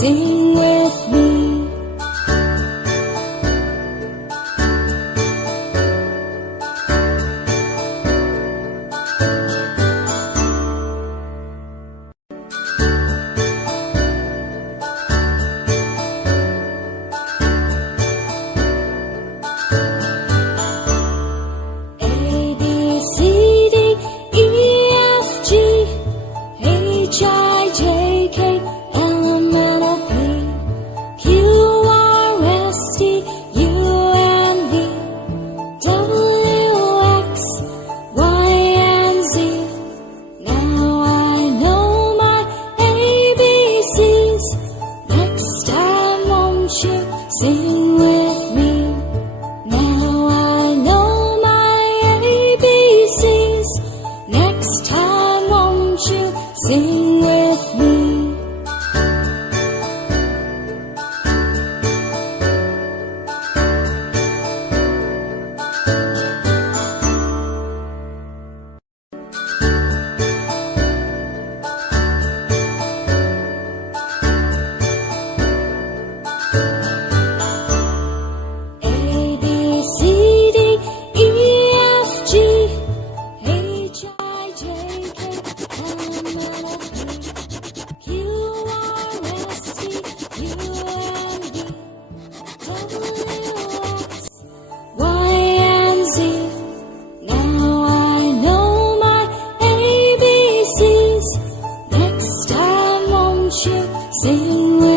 Sing with me. A, B, C, D, E, F, G, H, I, J, K, L, M, N, O, P, Q, R, S, T, U, and V, W, X, Y, and Z. Now I know my ABCs. Next time won't you sing with me? Now I know my ABCs. Next time won't you sing with me? A, B, C, D, E, F, G, H, I, J, K, L, M, N, O, P, Q, R, S, T, U, and V, W, X, Y, and Z. Now I know my ABCs. Next time won't you sing with